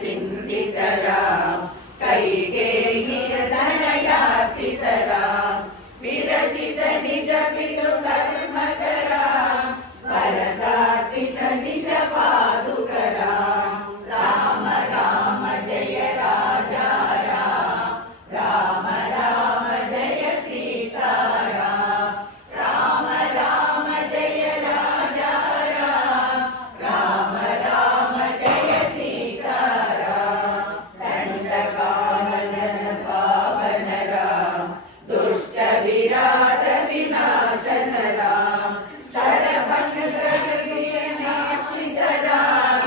चिन्तितरा कैकेयी धनयार्थितरा विरचित निज पितृकर्मकरा वरदार्पित निज पादुकरा राम राम जय राजा राम राम जय सीता राम राम जय राजा राम राम जय सीता दंडकानन पावन राम दुष्ट विराध विनाशन राम शरभंग गगननाशित राम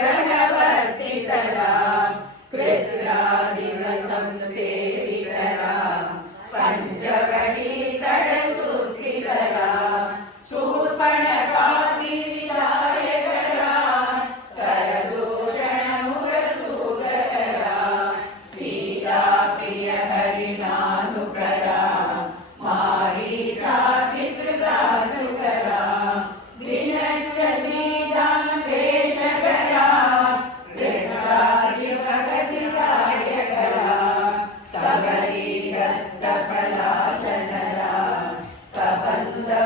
अगस्यानुग्रहवर्तित राम कृत्रादिन संसेवित राम पंचवटीतट सुस्थित राम शूर्पणखाकी विधायक राम करदूषण मुखसूदर राम सीता प्रिय हरिनानुक राम मारीचातिकृतासुक राम विनष्ट सीतां पेशक राम कृतादिभगतिदायक राम सबरी दत्तपलाशन राम कबन्धबाहुच्छेदन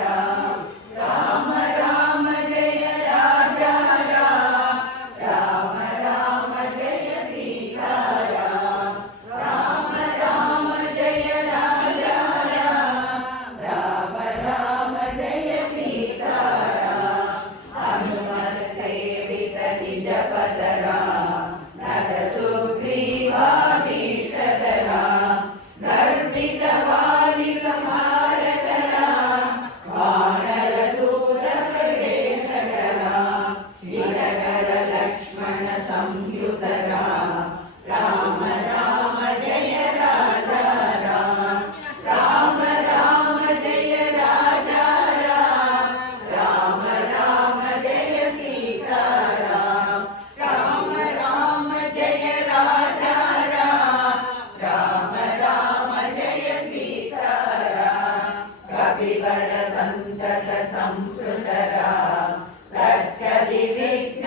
राम राम राम जय राजा राम राम जय सीता राम राम जय राजा राम राम जय सीता हनुमत सेवित निज पद राम नर सुग्रीवाभीषद राम गर्भित वाली संहारक राम वानर दूत प्रवेशक राम विनगर लक्ष्मण संयुत राम राम राम जय राजा राम राम जय राजा राम राम जय सीता राम राम जय राजा राम राम जय सीता कपिवर संतत संस्कृत राम लक्ष्मि विघ्न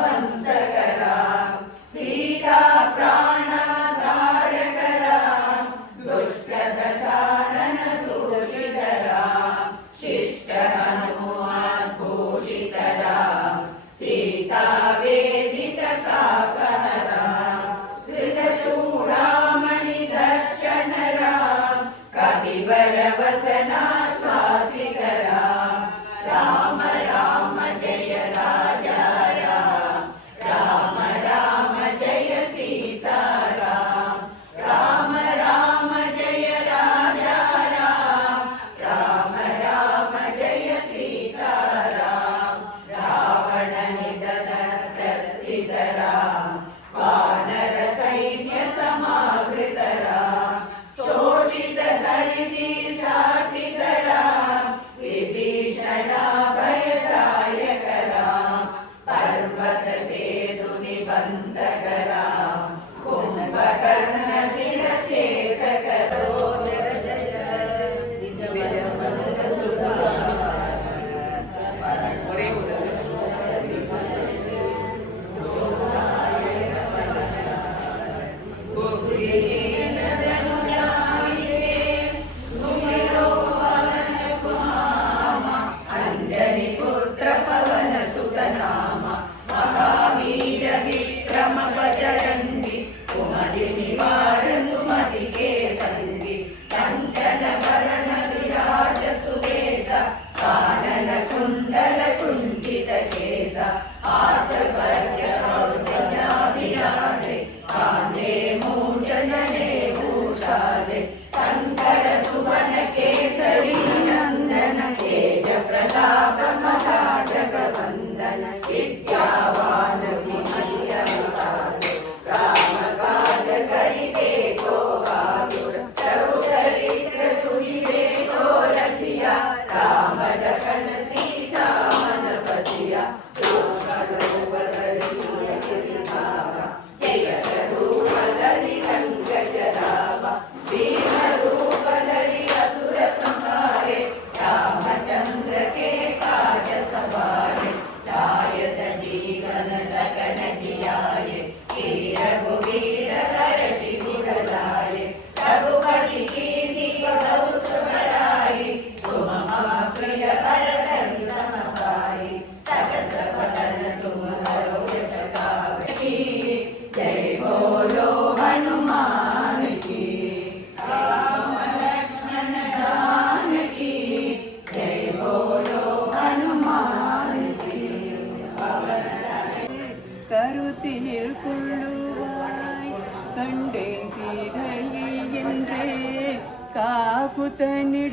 वंशक राम सीता प्राणधारक राम दुष्ट दशानन दूषित राम शिष्ट हनुमान भूषित राम सीता वेदित काकन राम धृतचूडामणि दर्शन राम कपिवर वसनाश्वासित राम राम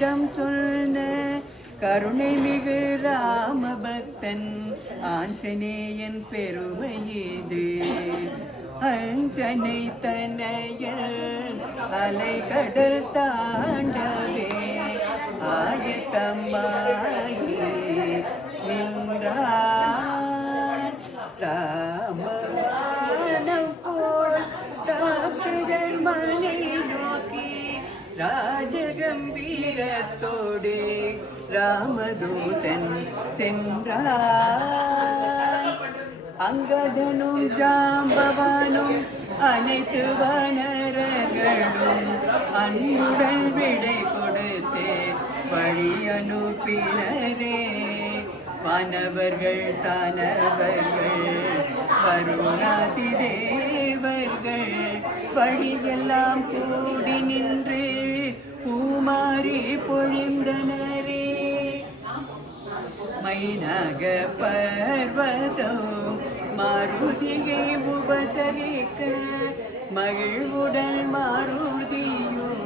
அவரிடம் சொன்ன கருணை மிகு ராம பக்தன் ஆஞ்சநேயன் பெருமை இது. அஞ்சனை தனையல் அலைகடல் தாண்டவே ஆயத்தம்மாயே நின்றார். ராமபாணம் போல் ராட்சதர் மனை நோக்கி ராஜகம்பீரத்தோடு ராமதூதன் சென்றார். அங்கதனும் ஜாம்பவானும் அனைத்து வானரர்களும் அன்புடன் விடை கொடுத்து வழி அனுப்பினரே. வானவர்கள் தானவர்கள் வருணாதி தேவர்கள் வழியெல்லாம் கூடி நின்று பூமாரி பொழிந்தனரே. மைனாக பர்வதம் மாருதியை உபசரிக்க மகிழ்வுடன் மாருதியும்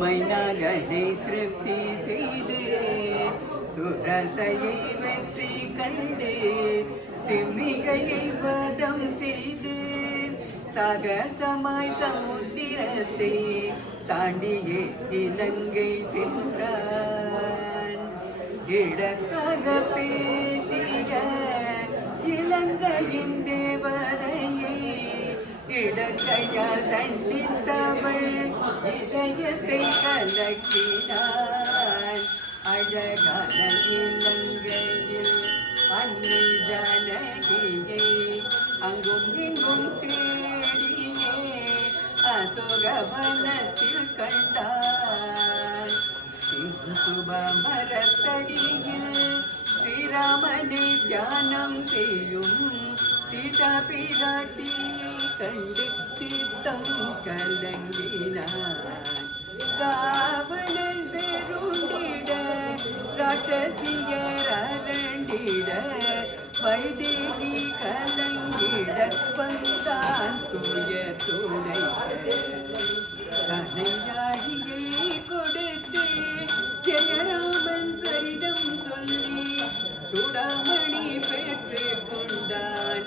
மைனாகனை திருப்தி செய்து சுரசையை வெற்றி கண்டு சிம்மிகையை வதம் செய்து சாகசமாய் சமுத்திரத்தை தாண்டியே இலங்கை சென்றான். இடக்காக பேசிய இலங்கையின் தேவதையை இடக்கையால் தண்டித்தவள் இதயத்தை கலக்கினான். அழகான இலங்கையில் அன்னை ஜானகியை அங்கும் இங்கும் தேடியே அசோகவனத்தில் கண்டான். சுபமரத்தடியில் ஸ்ரீராமனை தியானம் செய்யும் சீதா பிராட்டியை கண்டு சித்தம் கலங்கினான். ராவணன் பெருண்டிட ராட்சசியர் அரண்டிட வைதேகி கலங்கிட வந்தான் தூய துணை கனையாகியை கொடுத்து ஜெயராமன் சரிதம் சொல்லி சூடாமணி பெற்று கொண்டான்.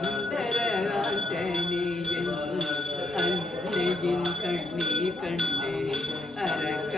சுந்தர ஆஞ்சநேயன் அன்னையின் கண்ணீர் கண்டு அரக்க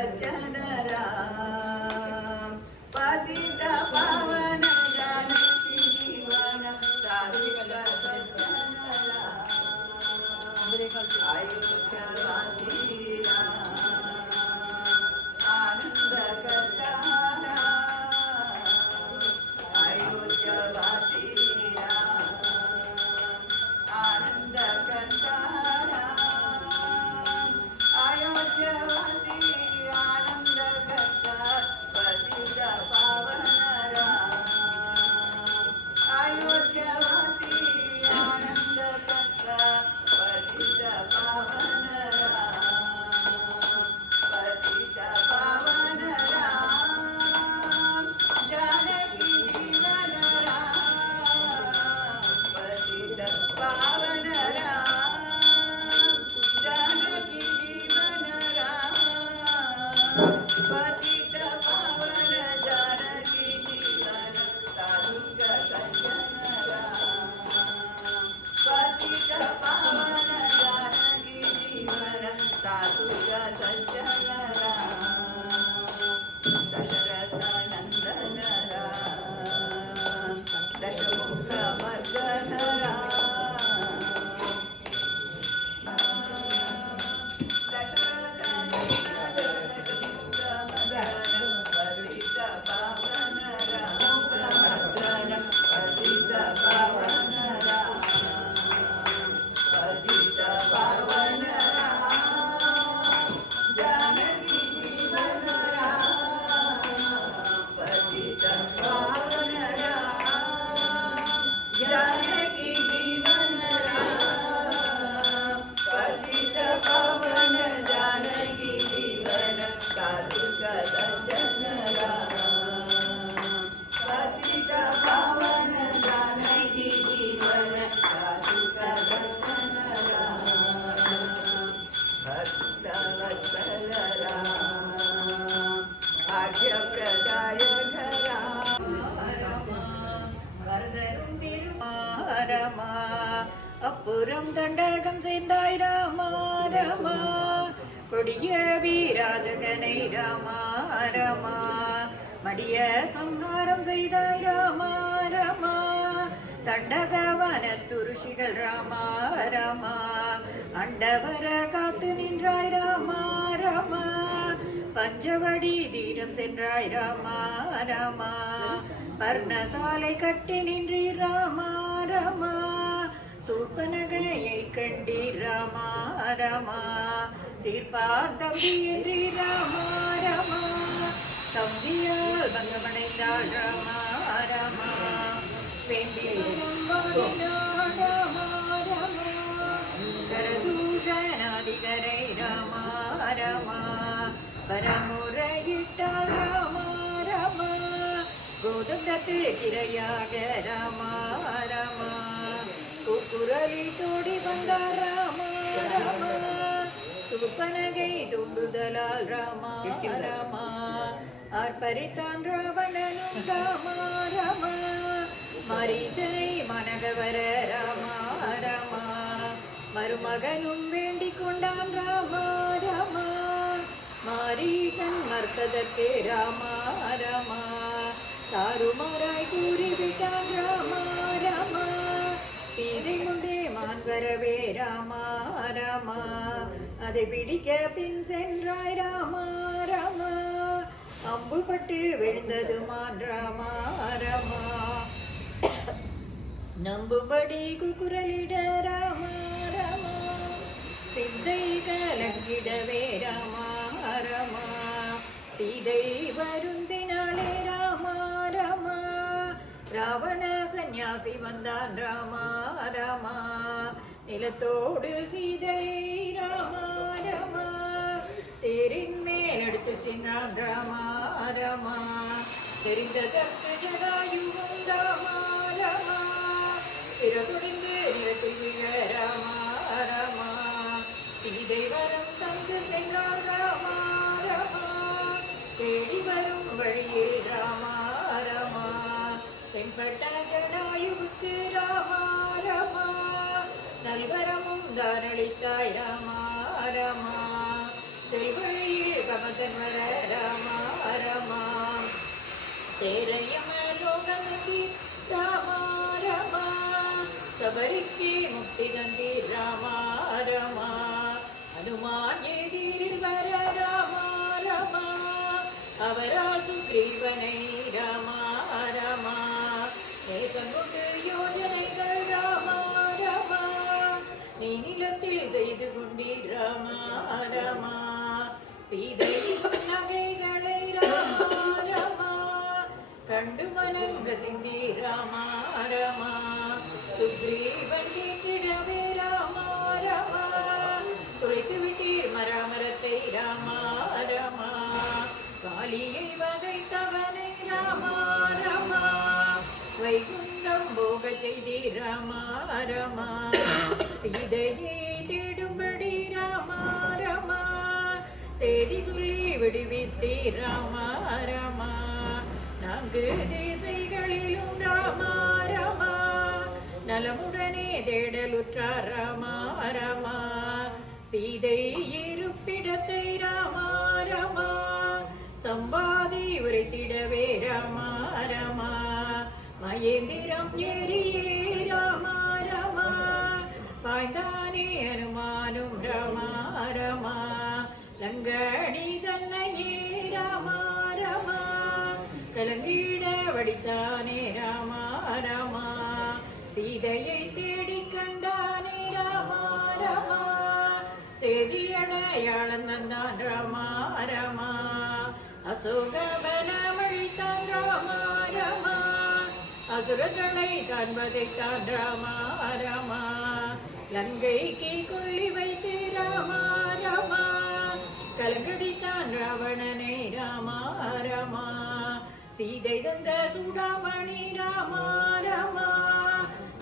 सज्जन राम पतित पावन जानकी जीवन सात्विक सज्जन राम अयोध्यावासी राम आनंद करता राम अयोध्यावासी राम आनंद करता राम अयोध्यावासी आनंद करता पतित पावन राम अयोध्यावासी आनंद करता पतित पावन राम पतित पावन राम जानकी जीवन राम पतित पावन राम जानकी जीवन राम पतित पावन जानकी जीवन साधुक सज्जन राम पतित पावन जानकी जीवन साधुक सज्जन राम दशरथ नंदन राम दशमुख मर्दन जानकी जीवन राम पतित पावन जानकी जीवन साधुक सज्जन राम पतित पावन जानकी जीवन साधुक सज्जन राम भक्तवत्सल राम भाग्य प्रदायक राम ரமா அப்புறம் தண்டகம் சேர்ந்தாய் ராமா ரமா கொடிய வீராஜகனை ராமா ரமா மடிய சம்ஹாரம் செய்தாய் ராமா ரமா தண்டகவன துருஷிகள் ராமா ரமா அண்டவர காத்து நின்றாய் ராமா ரமா பஞ்சவடி தீரம் சென்றாய் ராமா ரமா பர்ணசாலை கட்டி நின்றீர் ராமா ரமா சூர்பனகையை கண்டீர் ராமா ரமா தீர்ப்பார் தம்பி என்றீர் ராமா ரமா தம்பியால் பங்கமடைந்தாள் ராமா ரமா பெண்டினாள் ராமா ரமா கரதூஷணாதிகரை ராமா ரமா பரமுறையிட்டாள் ராமா ரமா கோதண்டத்து கிரையாக ராமா ரமா குரலி தோடி வந்தார் ராமா ரமா சூர்பனகை தூண்டுதலால் ராமா ரமா ஆர்ப்பரித்தான் ராவணனும் ராமா ரமா மரீச்சனை மனகவர ராமா ரமா மருமகனும் வேண்டிக் கொண்டான் ராமா ரமா மாரீசன் மறுத்ததற்கு ராமா ரமா தாறுமாறாய் கூறிவிட்டான் ராமா ரமா சீதை முண்டே மான் வரவே ராமா ரமா அதை பிடிக்க பின் சென்றாய் ராமா ரமா அம்புபட்டு விழுந்தது மான் ராமா ரமா நம்புபடி குரலிட ராமா ரமா சிந்தை கலங்கிடவே ராமா ரமா சீதை வருந்தினாளே ராமா ரமா ராவண சந்நியாசி வந்தான் ராமா ரமா நிலத்தோடு சீதை ராமா ரமா தேரின் மேல் எடுத்து சென்றான் ராமா ரமா தெரிந்ததற்கு ஜடாயுவும் ராமா ரமா சிறகுடிந்து நிலத்தில் விழ ராமா ரமா சீதை வரம் தந்து சென்றார் ராமா ரமா தேடி வரும் வழியில் ராமா ரமா தென்பட்ட ஜடாயுவுக்கு ராமா ரமா நல்வரமும் தானளித்தாய் ராமா ரமா செல்வழியில் கமதன் வர அனுமான் எதிரில் வர ராமா ராமா அவரால் சுக்ரீவனை ராமா ராமா நேசம் கொண்டு யோஜனைகள் ராமா ராமா நீ நிலத்தில் செய்து கொண்டீர் ராமா ராமா சீதை நகைகளை ராமா ராமா கண்டு மனங்க சிந்தி ராமா ராமா சுக்ரீவன் கேட்டிடவே ராமா ராமா துளைத்து விட்டீர் மராமரத்தை ராமா ராமா காளியை வதைத்தவனை ராமா ராமா வைகுண்டம் போக செய்தீர் ராமா ராமா சீதையை தேடும்படி ராமா ராமா செய்தி சொல்லி விடுவித்தீர் ராமா ராமா நான்கு திசைகளிலும் ராமா ராமா நலமுடனே தேடலுற்றார் ராமா ராமா சீதை இருப்பிடத்தை ராமா ராமா சம்பாதி உரைத்திடவே ராமா ராமா மயந்திரம் ஏறியே ராமா ராமா பாய்ந்தானே அனுமானும் ராமா ராமா லங்கடி தன்னையே ராமா ராமா கலங்கிட வடித்தானே ராமா ராமா சீதையை தேடி கண்டானே ராமா ராமா செய்தியடையாளன் தந்தான் ராமா ராமா அசோகவனமழித்தான் ராமா ராமா அசுரர்களை காண்பதைத்தான் ராமா ராமா லங்கைக்கு கொள்ளி வைத்து ராமா ராமா கலங்கடித்தான் ராவணனை ராமா ராமா சீதை தந்த சூடாமணி ராமா ராமா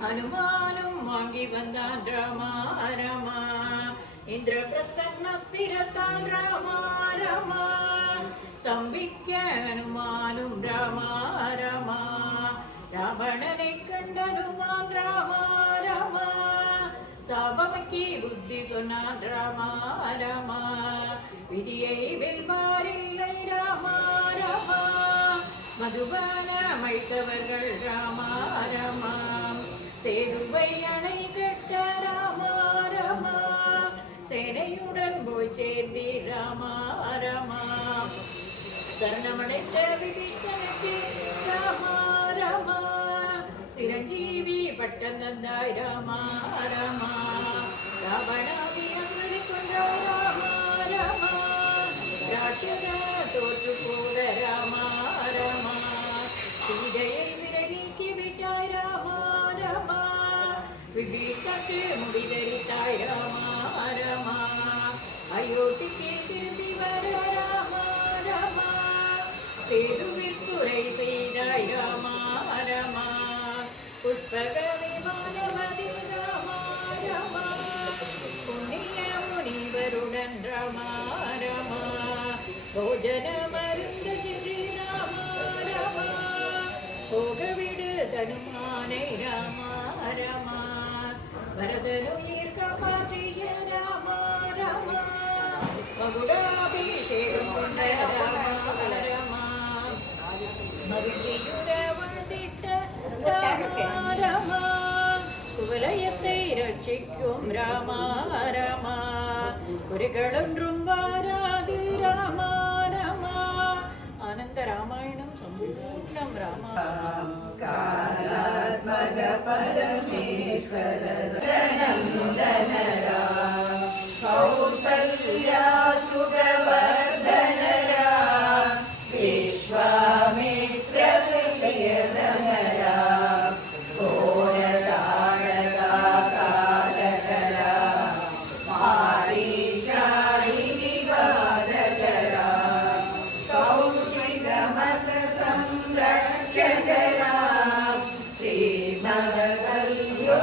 அனுமானும் வாங்கி வந்தான் ராமா ராமா இந்திரபிரஸ்தன் அஸ்திரத்தான் ராமா ராமா தம்பிக்க அனுமானும் ராமா ராமா ராவணனை கண்டனுமான் ராமா ராமா சாபமக்கி புத்தி சொன்னான் ராமா ராமா விதியை வெல்வாரில்லை ராமா ராமா மதுபான அழைத்தவர்கள் ராமா ராமா சேதுவை அணை கட்ட ராமா ராமா சேனையுடன் போய் சேர்ந்தி ராமா ராமா சரணமடைந்த விபீஷனுக்கு ராமா ராமா சிரஞ்சீவி பட்டம் தந்தாய் ராமா ராமா ராவணாவி அசுரனை கொண்டாய் ராமா ராமா ராட்சத தோற்று போக ராமா ராமா சீதையை சிறை நீக்கி விட்டாய் ராமா ராமா விபீஷனுக்கு முடிதறித்தாய் ராமா ராமா அயோத்திக்கு திரும்பி வர ராமா ராமா சேதுவில் துறை செய்தாய் ராமா ராமா புஷ்பக விமானமதில் ராமா ராமா புண்ணிய முனிவருடன் ராமா ராமா போஜன மருந்து சென்று ராமா ராமா போகவிடு தனுமானை ராமா ராமா வரதனுயிர் காப்பாற்றிய ராமா ராமா மகுடாபிஷேகம் கொண்ட ராமா ராமா மகிழ்ச்சியுட வாழ்ந்திட்ட ராமா ராமா குவலயத்தை ரட்சிக்கும் ராமா ராமா குறைகளொன்றும் வாராது ராமா ராமா ஆனந்த ராமாயணம் சம்பூர்ணம் ராமா காலாத்மக பரமேஸ்வர நந்தன ராம் கௌசல்யா சுகவர்தன ராம் விஸ்வாமித்ர பிரியதன ராம் கோரதாரகா காலக ராம் மாரீச்சாரி நிவாரக ராம் கௌசிகமல संरक्षक राम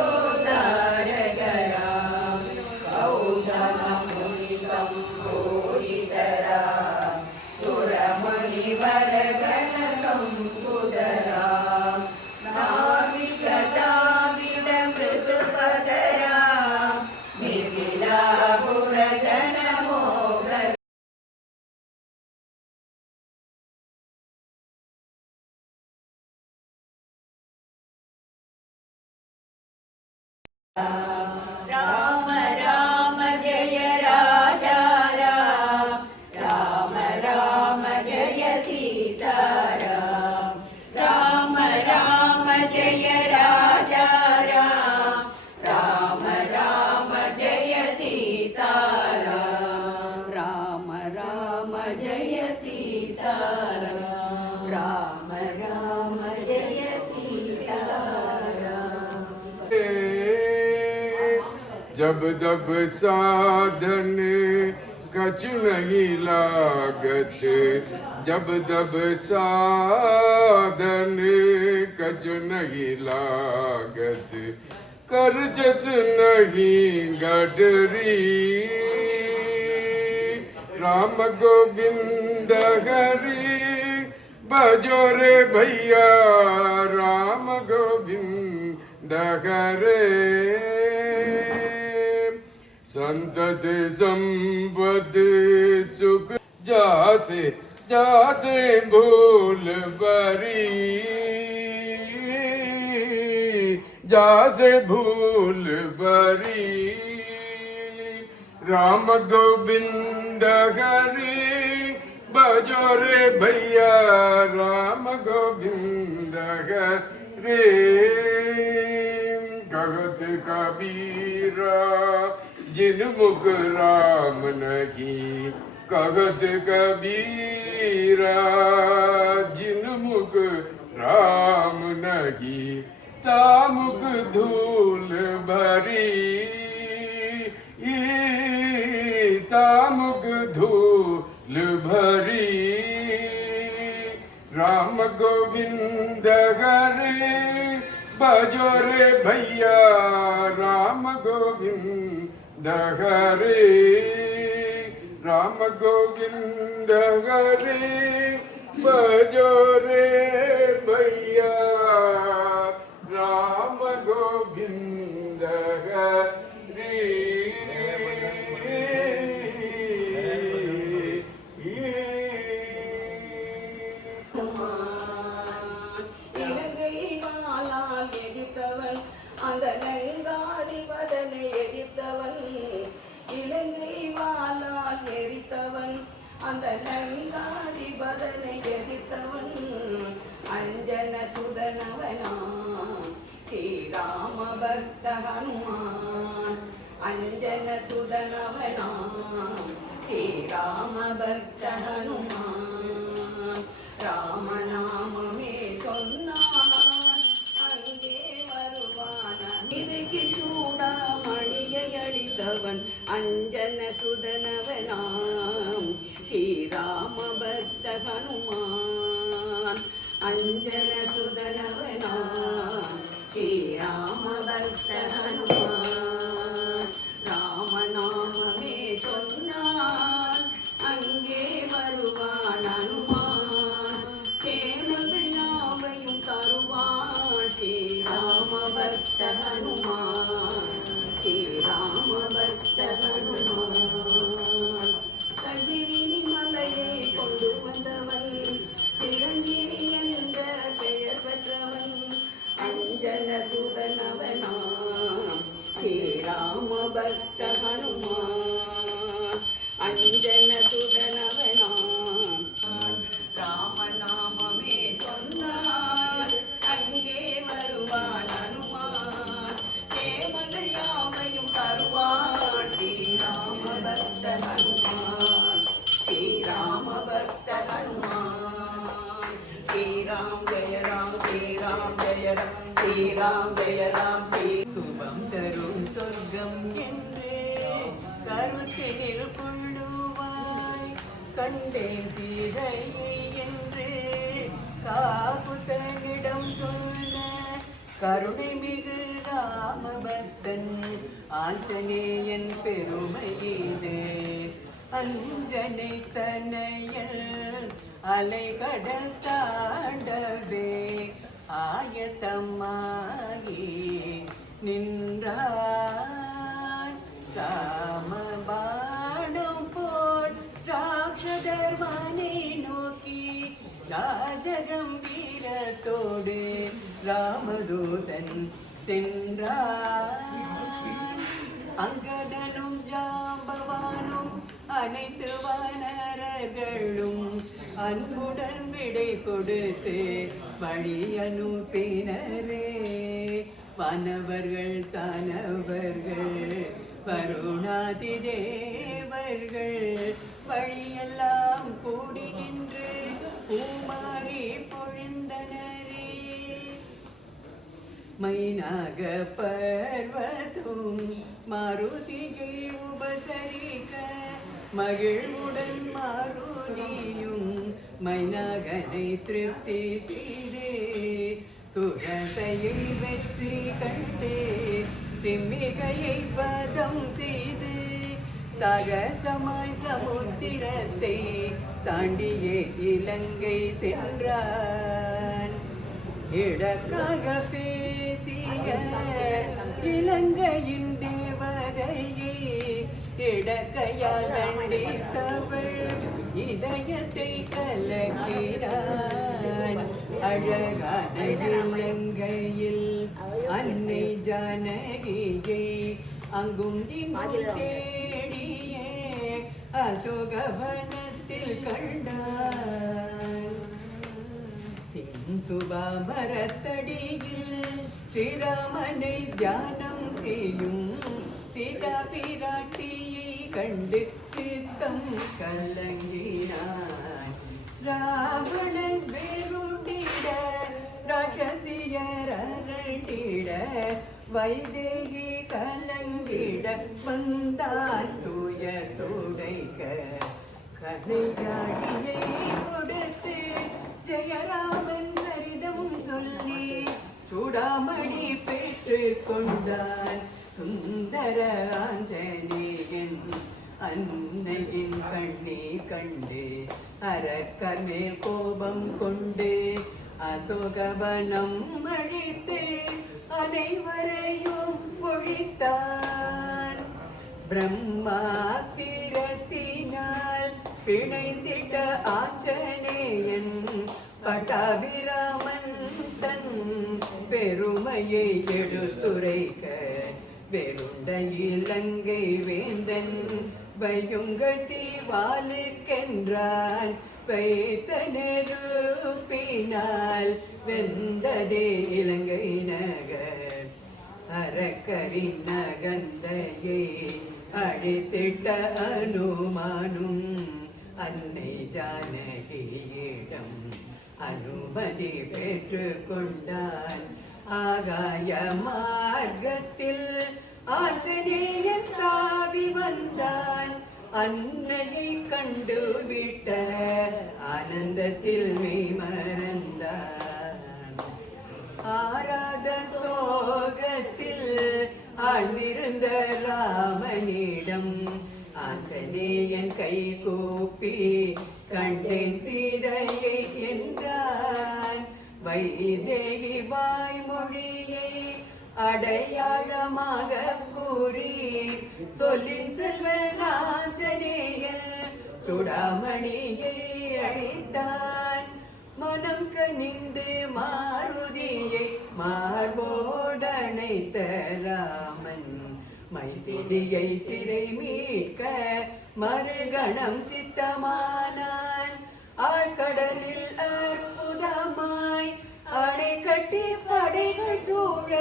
श्रीमगल्योदारक राम गौतममुनि सम्पूजित राम सुरमुनिवरगण संस्तुत राम नाविकदाविद मृदुपद राम निखिलापुरजन मोग राम राम जय राम जब तब साधन कछु नहीं लागत, जब तब साधन कछु नहीं लागत, करजत नहीं गडरी। राम गोविंद हरि भजो रे भैया, राम गोविंद हरे। संतत संपद सुख जासे जासे भूल भरी, जासे भूल भरी। राम गोविंद हरि भजो रे भैया, राम गोविंद हरे। कहत कबीरा जिन मुख राम नहीं, कहत कबीरा जिन मुख राम नहीं, तामुक धूल भरी, तामुक धूल भरी। राम गोविंद हरे भजो रे भैया, राम गोविंद हरे, राम गोविंद हरे भजो रे भैया, राम गोविंद हरे। இலங்கை வாளால் எதிர்த்தவன் அந்த லங்காதிபதனை எதிர்த்தவன், இலங்கை வாளால் எரித்தவன் அந்த லங்காதிபதனை எதிர்த்தவன், அஞ்சன சுதனவனாம் ஸ்ரீராம பக்த ஹனுமான், அஞ்சன சுதனவனாம் ஸ்ரீராம பக்த ஹனுமான். ராமநாமமே சொன்னான் அங்கே வருவான், இதுக்கு சூடாமணியை அளித்தவன் அஞ்சன சுதனவனாம் ஸ்ரீராம பக்த ஹனுமான், அஞ்சன சுதனவனாம் ஸ்ரீராம பக்த ஹனுமான். ராமநாமமே சொன்னால் அங்கே வருவான் அனுமான், கேமங்கள் யாவையும் தருவான் ஸ்ரீராம பக்த ஹனுமான், ஸ்ரீராம பக்த ஹனுமான். சஞ்சீவினி மலையை கொண்டு வந்தவன், சிரஞ்சீவி என்ற பெயர் பெற்றவன், அஞ்சன சுதனவனாம் ஸ்ரீராம பக்த ஹனுமான், அஞ்சன சுதனவனாம். ராமநாமமே சொன்னார் அங்கே வருவான் அனுமான், கேமங்கள் யாவையும் தருவான் ஸ்ரீராம பக்த ஹனுமான், ஸ்ரீராம பக்த ஹனுமான். ஸ்ரீராம் ஜெய ராம், ஸ்ரீராம் ஜெய ராம், ஸ்ரீராம் ஜெய ராம். சுபம் தரும் சொர்க்கம் என்றே கருத்தில் கொள்ளுவாய், கண்டேன் சீதையை என்று காகுத்தனிடம் சொன்ன கருணை மிகு ராமபக்தன் ஆஞ்சநேயன் பெருமையிலே, அஞ்சனை தனையல் அலைகடல் தாண்டவே ஆயத்தமாகி நின்றான். ராமபாணம் போல் ராட்சதர்வானை நோக்கி ராஜகம்பீரத்தோடு ராமதூதன் சென்றான். அங்கதனும் ஜாம்பவானும் அனைத்து வானரர்களும் அன்புடன் விடை கொடுத்து வழி அனுப்பினரே. வானவர்கள் தானவர்கள் வருணாதி தேவர்கள் வழியெல்லாம் கூடி நின்று பூமாரி பொழிந்தனரே. மைனாக பர்வதும் மாருதியை உபசரிக்க மகிழ்வுடன் மாருதியும் மைனாகனை திருப்தி செய்தே சுரசையை வெற்றி கண்டே சிம்மிகையை பதம் செய்து சகசமாய் சமுத்திரத்தை தாண்டியே இலங்கை சென்றான். இடக்காக பேசிய இலங்கையின் தேவதையை இடக்கையால் தண்டித்தவள் இதயத்தை கலக்கிறான். அழகான இலங்கையில் அன்னை ஜானகியை அங்கும் இங்கும் தேடியே அசோகவனத்தில் கண்டான். சுபா மரத்தடியில் ஸ்ரீராமனை தியானம் செய்யும் சீதா பிராட்டியை கண்டு சித்தம் கலங்கினான். ராவணன் வேருண்டிட ராட்சசியர் அரண்டிட வைதேகி கலங்கிட வந்தான் துயர் துடைக்க கணையாடியை கொடுத்து ஜெயராமன் சரிதம் சொல்லி சூடாமணி பெற்று கொண்டான். சுந்தர ஆஞ்சநேயன் அன்னையின் கண்ணி கண்டு அரக்கர் மேல் கோபம் கொண்டு அசோகவனம் அழித்து அனைவரையும் ஒழித்தான். பிரம்மாஸ்திரத்தினால் பிணைந்திட்ட ஆஞ்சநேயன் பட்டாபிராமன் தன் பெருமையை எடுத்துரைக்க வெறுண்ட இலங்கை வேந்தன் வையுங்கள் தீவாலுக்கென்றான். வைத்த நெருப்பினால் வெந்ததே இலங்கை நகர். அரக்கரின் நகந்தையை அடித்திட்ட அனுமானும் அன்னை ஜானகியிடம் அனுமதி பெற்று கொண்டான். ஆகாய மார்க்கத்தில் ஆஞ்சநேயன் தாவி வந்தான். அன்னையை கண்டு விட்ட ஆனந்தத்தில் மெய்மறந்தான். ஆராத சோகத்தில் ஆழ்ந்திருந்த ராமனிடம் ஆஞ்சநேயன் கை கூப்பி கண்டேன் சீதையை என்றான். வைதேகி வாய்மொழியை அடையாளமாக கூறி சொல்லின் செல்வன் ஆஞ்சநேயன் சுடாமணியை அழித்தான். மனம் கனிந்து மாருதியை மார்போடணைத்த ராமன் மைதிலியை சிறை மீட்க மறுகணம் சித்தமானான். ஆழ்கடலில் அற்புதமாய் அணை கட்டி படைகள் சூழ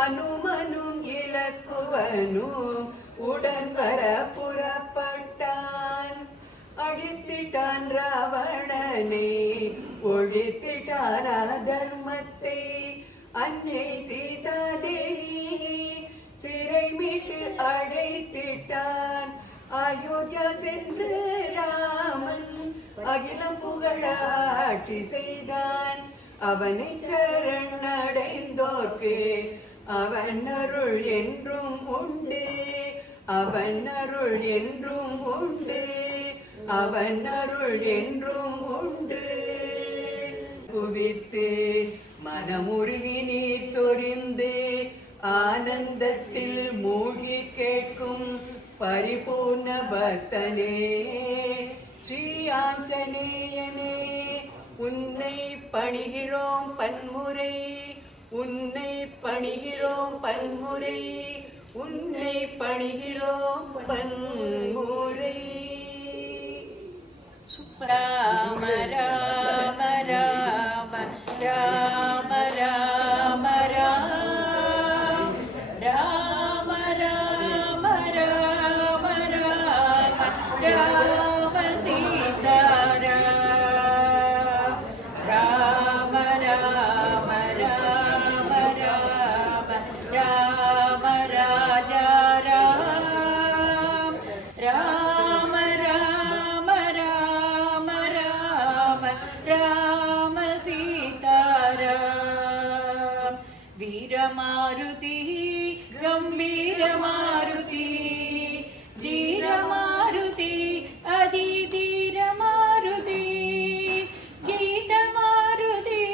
அனுமனும் இலக்குவனும் உடன் வர புறப்பட்டான். அழித்திட்டான் ராவணனை ஒழித்திட்டான் அதர்மத்தை. அன்னை சீதா தேவியை சிறை மீட்டு அழைத்திட்டான். அயோத்தியா சென்று ராமன் அகிலம் புகழாட்சி செய்தான். அவனை சரணடைந்தோர்க்கு அவன் அருள் என்றும் உண்டு. அவன் அருள் என்றும் உண்டு. அவன் அருள் என்றும் உண்டு. குவித்து மனமுருகி நீர் சொரிந்து ஆனந்தத்தில் மூழ்கி கேட்கும் பரிபூர்ண பக்தனே ஸ்ரீ ஆஞ்சநேயனே, உன்னை பணிகிறோம் பன்முறை. உன்னை பணிகிறோம் பன்முறை. உன்னை பணிகிறோம் பன்முறை. ராம ராம ராம ராம ராம ராம ராம ராம ராம ராம ராம சீதாராம். ராம ராம ராம ராம वीरमारुति गम्भीरमारुति धीरमारुति अतिधीरमारुति गीतमारुति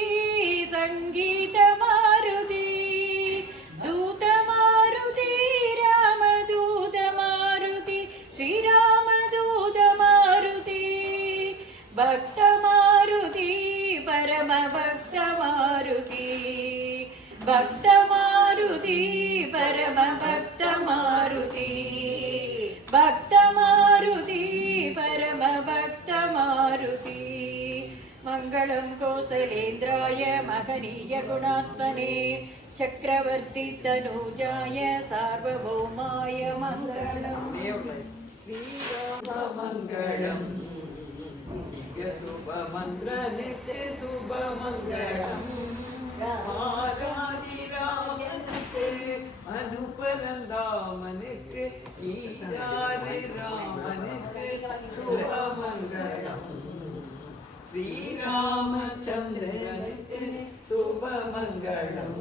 सङ्गीतमारुति दूतमारुति रामदूतमारुति श्रीरामदूतमारुति भक्तमारुति परमभक्तमारुति भक्तमारुति परमभक्तमारुति भक्तमारुति परमभक्तमारुति मङ्गलं कौसलेन्द्राय महनीय गुणात्मने चक्रवर्ती तनूजाय सार्वभौमाय मङ्गलम् श्रीराममङ्गलम् शुभमङ्गलनित्य शुभमङ्गलम् ராமனுக்கு அனுபனந்தாமனுக்கு ஈராறு ராமனுக்கு சுபமங்கலம் ஸ்ரீராமச்சந்திரனுக்கு சுபமங்கலம்